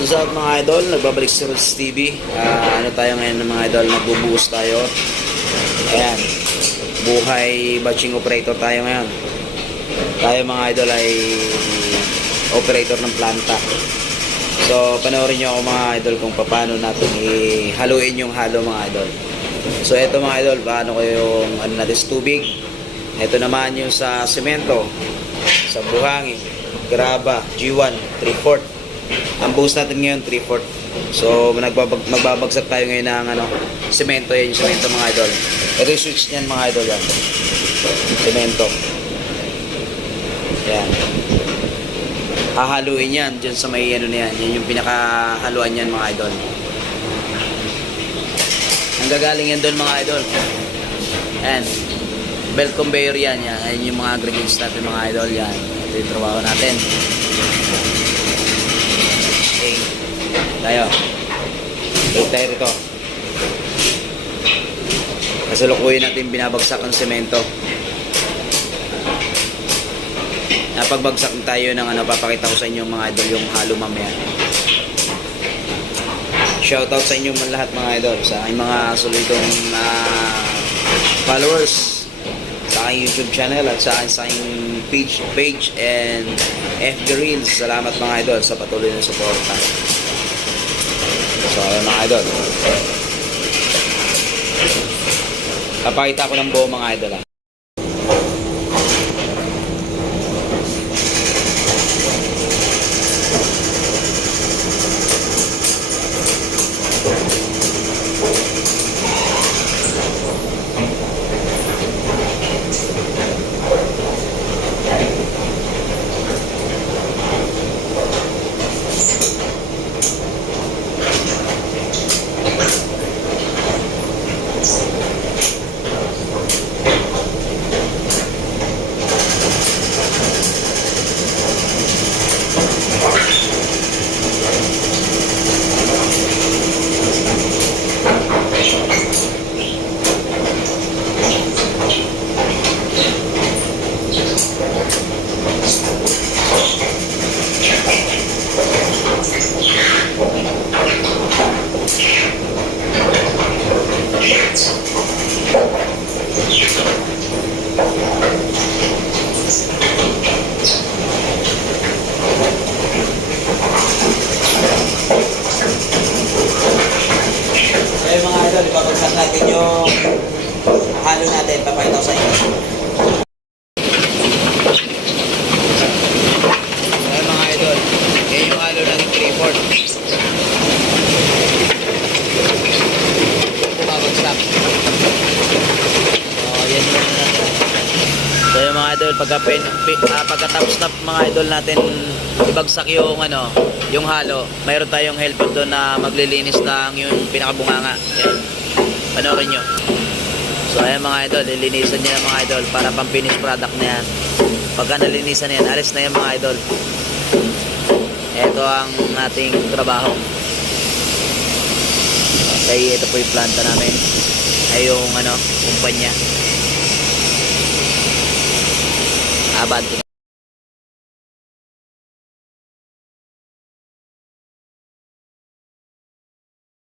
What's up mga idol? Nagbabalik si Rods TV. Ano tayo ngayon mga idol? Nagbubuhos tayo. Ayan. Buhay batching operator tayo ngayon. Tayo mga idol ay operator ng planta. So panoorin nyo ako mga idol kung paano natin ihaluin yung halo mga idol. So eto mga idol, paano ko yung natin sa tubig. Ito naman yung sa semento, sa buhangin, graba, G1, 3/4. Ang buhos natin ngayon 3/4. So magbabagsak tayo ngayon ng semento. Yan yung semento mga idol. Ito yung switch niyan mga idol yan. Semento. Yan. Hahaluin yan dyan sa may na yan. Yan yung pinakahaluan yan mga idol. Ang gagaling yan doon mga idol. Yan. Belt conveyor yan. Yan yung mga aggregates natin mga idol. Yan. Ito yung trabaho natin. Okay. Tayo. Take tayo rito. Kasalukuyin natin binabagsak ng semento. Napagbagsak tayo ng papakita ko sa inyo mga idol yung halo mamaya. Shoutout sa inyo lahat mga idol, sa aking mga solidong followers sa aking YouTube channel at sa aking page and FB Reels. Salamat mga idol sa patuloy na suporta. So ayun mga idol, papakita ko ng buo mga idol . Ayun mga idol, ipapagsak natin yung halo natin. Papakita ko sa inyo. Ayun mga idol, yan yung halo natin 3/4. Pumabagsak. So yan yung natin. So yung mga idol, pagkatapos na mga idol natin ibagsak yung yung halo, mayroon tayong helper doon na maglilinis ng yung pinakabunganga. Yan. Panoorin nyo. So ayan mga idol, lilinisan nyo yan mga idol para pang finish product na yan. Pagka nalinisan yan, alis na yan mga idol. Ito ang ating trabaho. Okay, ito po yung planta namin. Ay yung kumpanya. Abante.